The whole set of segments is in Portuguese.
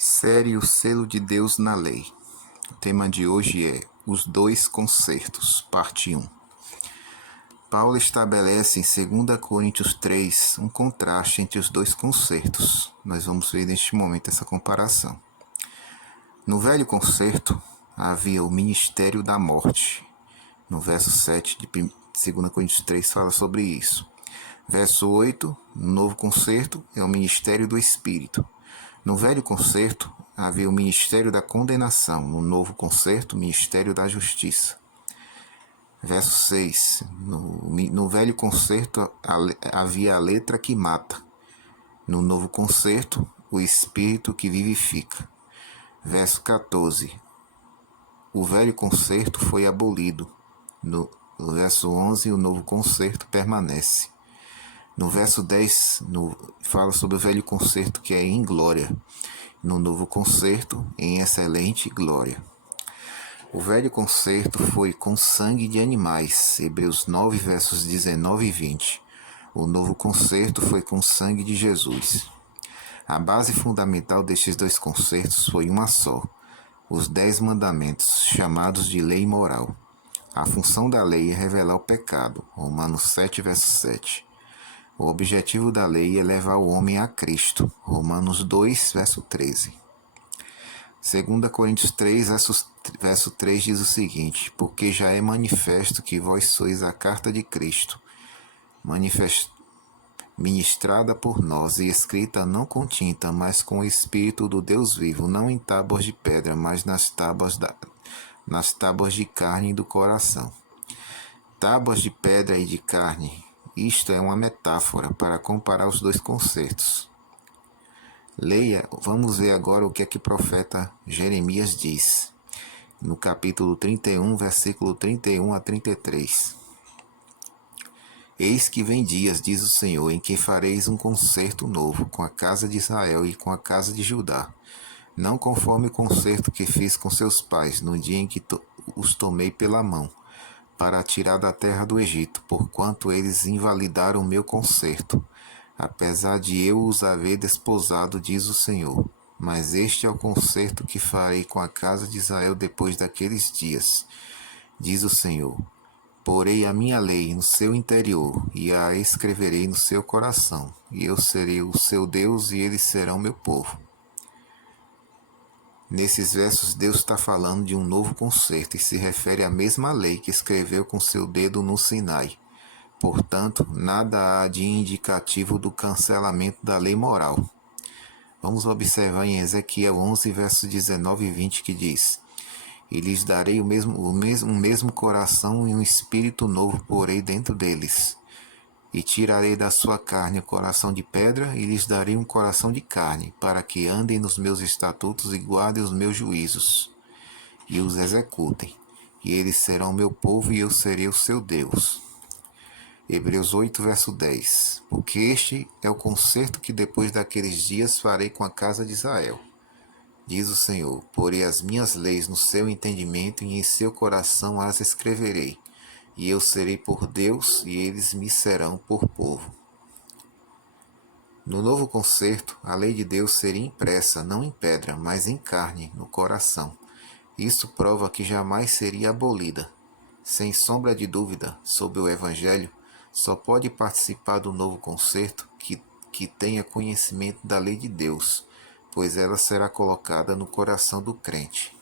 Série O Selo de Deus na Lei. O tema de hoje é Os Dois Concertos, parte 1. Paulo estabelece em 2 Coríntios 3 um contraste entre os dois concertos. Nós vamos ver neste momento essa comparação. No velho concerto havia o ministério da morte. No verso 7 de 2 Coríntios 3 fala sobre isso. Verso 8, no novo concerto, é o ministério do Espírito. No velho concerto, havia o ministério da condenação. No novo concerto, o ministério da justiça. Verso 6. No velho concerto, havia a letra que mata. No novo concerto, o espírito que vivifica. Verso 14. O velho concerto foi abolido. No verso 11, o novo concerto permanece. No verso 10, fala sobre o velho concerto que é em glória. No novo concerto, em excelente glória. O velho concerto foi com sangue de animais, Hebreus 9, versos 19 e 20. O novo concerto foi com sangue de Jesus. A base fundamental destes dois concertos foi uma só, os 10 mandamentos, chamados de lei moral. A função da lei é revelar o pecado, Romanos 7, verso 7. O objetivo da lei é levar o homem a Cristo, Romanos 2, verso 13. 2 Coríntios 3, verso 3 diz o seguinte: porque já é manifesto que vós sois a carta de Cristo, ministrada por nós e escrita não com tinta, mas com o Espírito do Deus vivo, não em tábuas de pedra, mas nas tábuas de carne e do coração. Tábuas de pedra e de carne. Isto é uma metáfora para comparar os dois concertos. Leia, vamos ver agora o que é que o profeta Jeremias diz. No capítulo 31, versículo 31 a 33. Eis que vem dias, diz o Senhor, em que fareis um concerto novo com a casa de Israel e com a casa de Judá, não conforme o concerto que fiz com seus pais no dia em que os tomei pela mão, para tirar da terra do Egito, porquanto eles invalidaram o meu concerto, apesar de eu os haver desposado, diz o Senhor. Mas este é o concerto que farei com a casa de Israel depois daqueles dias, diz o Senhor. Porei a minha lei no seu interior, e a escreverei no seu coração, e eu serei o seu Deus, e eles serão meu povo. Nesses versos, Deus está falando de um novo concerto e se refere à mesma lei que escreveu com seu dedo no Sinai. Portanto, nada há de indicativo do cancelamento da lei moral. Vamos observar em Ezequiel 11, versos 19 e 20, que diz: E lhes darei o mesmo coração e um espírito novo porei dentro deles. E tirarei da sua carne o coração de pedra, e lhes darei um coração de carne, para que andem nos meus estatutos e guardem os meus juízos, e os executem. E eles serão meu povo, e eu serei o seu Deus. Hebreus 8, verso 10. Porque este é o concerto que depois daqueles dias farei com a casa de Israel. Diz o Senhor: porei as minhas leis no seu entendimento, e em seu coração as escreverei. E eu serei por Deus, e eles me serão por povo. No novo concerto, a lei de Deus seria impressa, não em pedra, mas em carne, no coração. Isso prova que jamais seria abolida. Sem sombra de dúvida, sob o Evangelho, só pode participar do novo concerto que tenha conhecimento da lei de Deus, pois ela será colocada no coração do crente.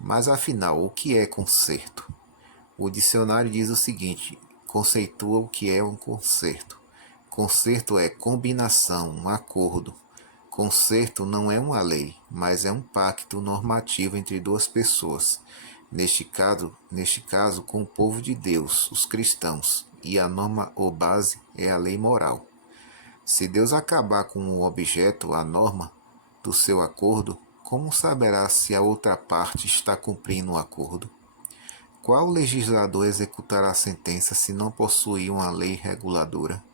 Mas afinal, o que é concerto? O dicionário diz o seguinte: conceitua o que é um concerto. Concerto é combinação, um acordo. Concerto não é uma lei, mas é um pacto normativo entre duas pessoas. Neste caso, com o povo de Deus, os cristãos, e a norma ou base é a lei moral. Se Deus acabar com o objeto, a norma, do seu acordo, como saberá se a outra parte está cumprindo o acordo? Qual legislador executará a sentença se não possuir uma lei reguladora?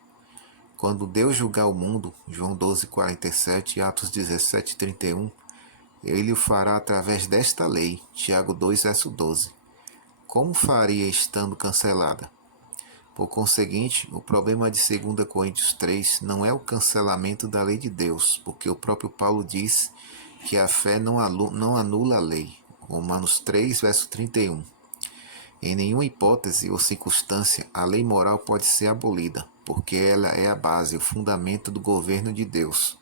Quando Deus julgar o mundo, João 12:47 e Atos 17:31, ele o fará através desta lei, Tiago 2, verso 12. Como faria estando cancelada? Por conseguinte, o problema de 2 Coríntios 3 não é o cancelamento da lei de Deus, porque o próprio Paulo diz que a fé não anula a lei. Romanos 3, verso 31. Em nenhuma hipótese ou circunstância a lei moral pode ser abolida, porque ela é a base, o fundamento do governo de Deus,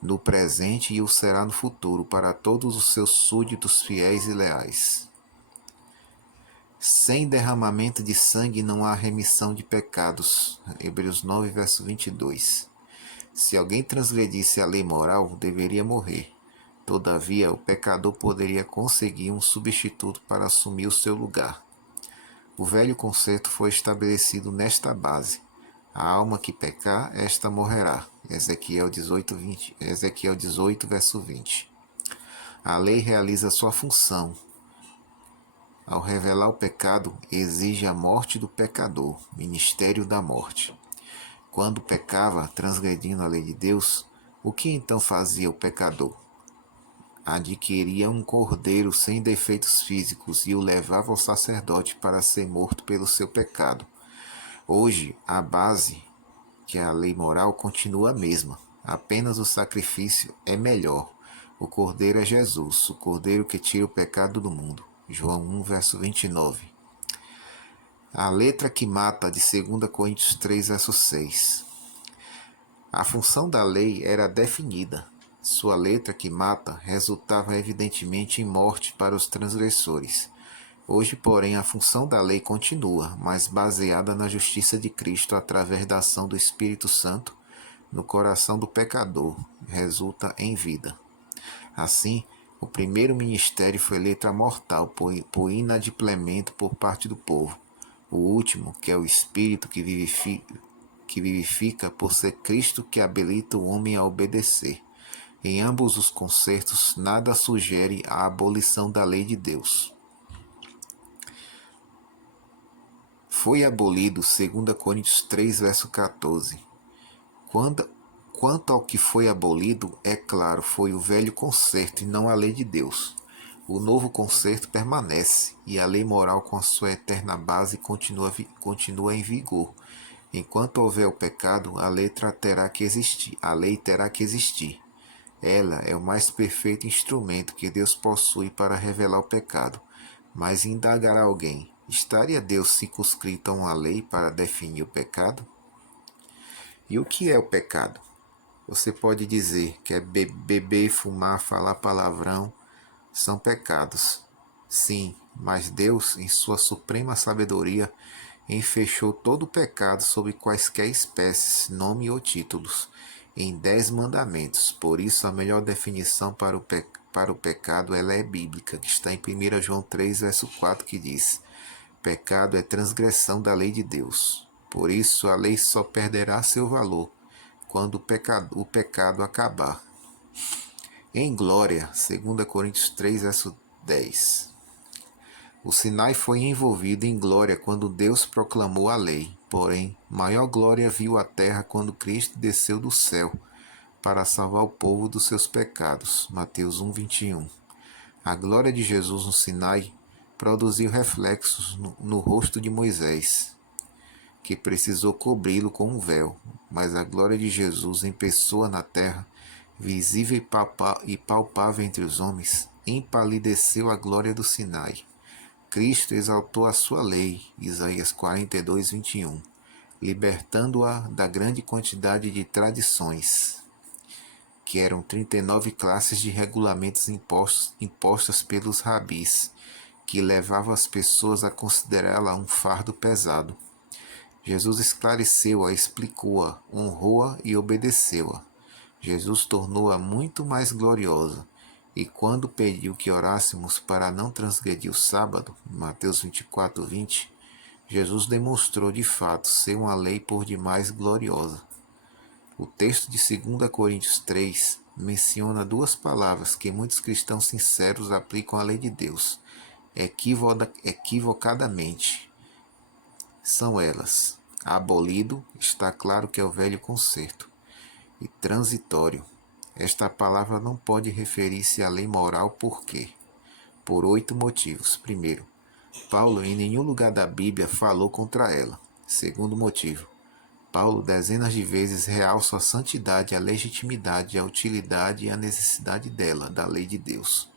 no presente e o será no futuro, para todos os seus súditos fiéis e leais. Sem derramamento de sangue não há remissão de pecados. Hebreus 9, verso 22. Se alguém transgredisse a lei moral, deveria morrer. Todavia, o pecador poderia conseguir um substituto para assumir o seu lugar. O velho concerto foi estabelecido nesta base. A alma que pecar, esta morrerá. Ezequiel 18, verso 20. A lei realiza sua função. Ao revelar o pecado, exige a morte do pecador, ministério da morte. Quando pecava, transgredindo a lei de Deus, o que então fazia o pecador? Adquiria um cordeiro sem defeitos físicos e o levava ao sacerdote para ser morto pelo seu pecado. Hoje, a base, que é a lei moral, continua a mesma. Apenas o sacrifício é melhor. O cordeiro é Jesus, o cordeiro que tira o pecado do mundo. João 1, verso 29. A letra que mata, de 2 Coríntios 3, verso 6. A função da lei era definida. Sua letra que mata resultava evidentemente em morte para os transgressores. Hoje, porém, a função da lei continua, mas baseada na justiça de Cristo através da ação do Espírito Santo no coração do pecador, resulta em vida. Assim, o primeiro ministério foi letra mortal por inadimplemento por parte do povo. O último, que é o Espírito que vivifica por ser Cristo que habilita o homem a obedecer. Em ambos os concertos, nada sugere a abolição da lei de Deus. Foi abolido, 2 Coríntios 3, verso 14. Quanto ao que foi abolido, é claro, foi o velho concerto e não a lei de Deus. O novo concerto permanece, e a lei moral com a sua eterna base continua em vigor. Enquanto houver o pecado, a lei terá que existir. Ela é o mais perfeito instrumento que Deus possui para revelar o pecado. Mas indagará alguém: estaria Deus circunscrito a uma lei para definir o pecado? E o que é o pecado? Você pode dizer que é beber, fumar, falar palavrão são pecados. Sim, mas Deus, em sua suprema sabedoria, enfechou todo o pecado sob quaisquer espécies, nome ou títulos, em 10 mandamentos. Por isso, a melhor definição para o pecado ela é bíblica, que está em 1 João 3, verso 4, que diz: pecado é transgressão da lei de Deus. Por isso, a lei só perderá seu valor quando o pecado acabar. Em glória, 2 Coríntios 3, verso 10. O Sinai foi envolvido em glória quando Deus proclamou a lei. Porém, maior glória viu a terra quando Cristo desceu do céu para salvar o povo dos seus pecados. Mateus 1, 21. A glória de Jesus no Sinai produziu reflexos no rosto de Moisés, que precisou cobri-lo com um véu, mas a glória de Jesus em pessoa na terra, visível e palpável entre os homens, empalideceu a glória do Sinai. Cristo exaltou a sua lei, Isaías 42, 21, libertando-a da grande quantidade de tradições, que eram 39 classes de regulamentos impostas pelos rabis, que levavam as pessoas a considerá-la um fardo pesado. Jesus esclareceu-a, explicou-a, honrou-a e obedeceu-a. Jesus tornou-a muito mais gloriosa. E quando pediu que orássemos para não transgredir o sábado, Mateus 24, 20, Jesus demonstrou de fato ser uma lei por demais gloriosa. O texto de 2 Coríntios 3 menciona duas palavras que muitos cristãos sinceros aplicam à lei de Deus, equivocadamente. São elas: abolido, está claro que é o velho concerto, e transitório. Esta palavra não pode referir-se à lei moral por quê? Por 8 motivos. Primeiro, Paulo em nenhum lugar da Bíblia falou contra ela. Segundo motivo, Paulo dezenas de vezes realça a santidade, a legitimidade, a utilidade e a necessidade dela, da lei de Deus.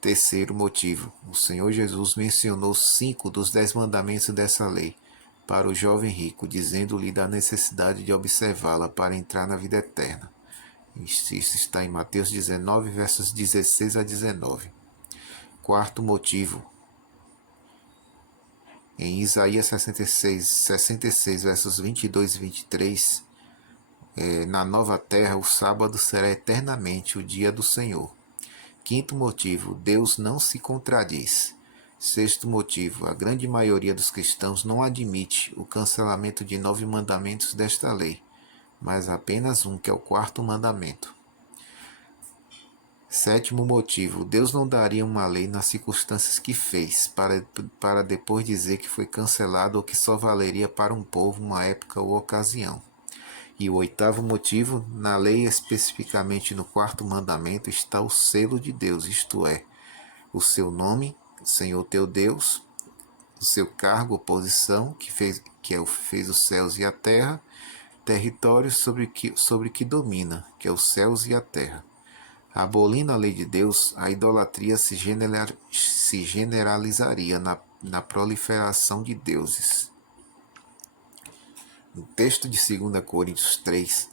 Terceiro motivo, o Senhor Jesus mencionou 5 dos 10 mandamentos dessa lei para o jovem rico, dizendo-lhe da necessidade de observá-la para entrar na vida eterna. Isso está em Mateus 19, versos 16 a 19. Quarto motivo, em Isaías 66, versos 22 e 23, na nova terra o sábado será eternamente o dia do Senhor. Quinto motivo, Deus não se contradiz. Sexto motivo, a grande maioria dos cristãos não admite o cancelamento de 9 mandamentos desta lei, mas apenas um, que é o quarto mandamento. Sétimo motivo, Deus não daria uma lei nas circunstâncias que fez, para depois dizer que foi cancelado ou que só valeria para um povo, uma época ou ocasião. E o oitavo motivo, na lei, especificamente no quarto mandamento, está o selo de Deus, isto é, o seu nome, Senhor teu Deus, o seu cargo ou posição, fez os céus e a terra, território sobre que domina, que é os céus e a terra. Abolindo a lei de Deus, a idolatria se generalizaria na proliferação de deuses. O texto de 2 Coríntios 3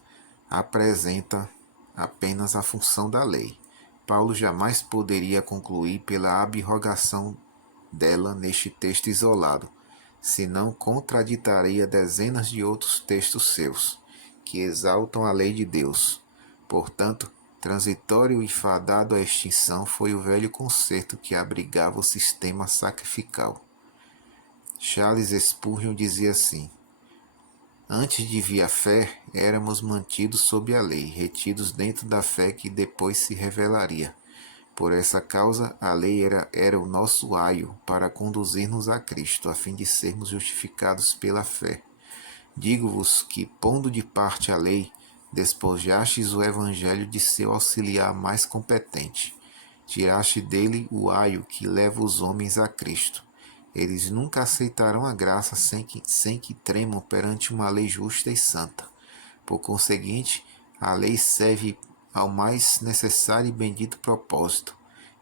apresenta apenas a função da lei. Paulo jamais poderia concluir pela abrogação dela neste texto isolado, senão contraditaria dezenas de outros textos seus, que exaltam a lei de Deus. Portanto, transitório e fadado à extinção foi o velho concerto que abrigava o sistema sacrificial. Charles Spurgeon dizia assim: antes de vir a fé, éramos mantidos sob a lei, retidos dentro da fé que depois se revelaria. Por essa causa, a lei era o nosso aio para conduzir-nos a Cristo, a fim de sermos justificados pela fé. Digo-vos que, pondo de parte a lei, despojastes o evangelho de seu auxiliar mais competente. Tiraste dele o aio que leva os homens a Cristo. Eles nunca aceitarão a graça sem que tremam perante uma lei justa e santa. Por conseguinte, a lei serve ao mais necessário e bendito propósito,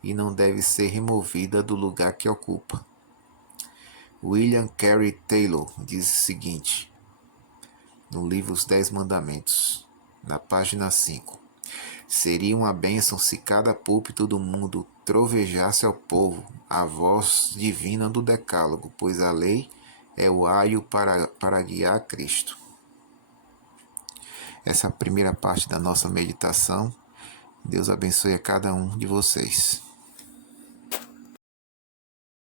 e não deve ser removida do lugar que ocupa. William Carey Taylor diz o seguinte, no livro Os 10 Mandamentos, na página 5. Seria uma bênção se cada púlpito do mundo trovejasse ao povo a voz divina do decálogo, pois a lei é o aio para guiar a Cristo. Essa é a primeira parte da nossa meditação. Deus abençoe a cada um de vocês.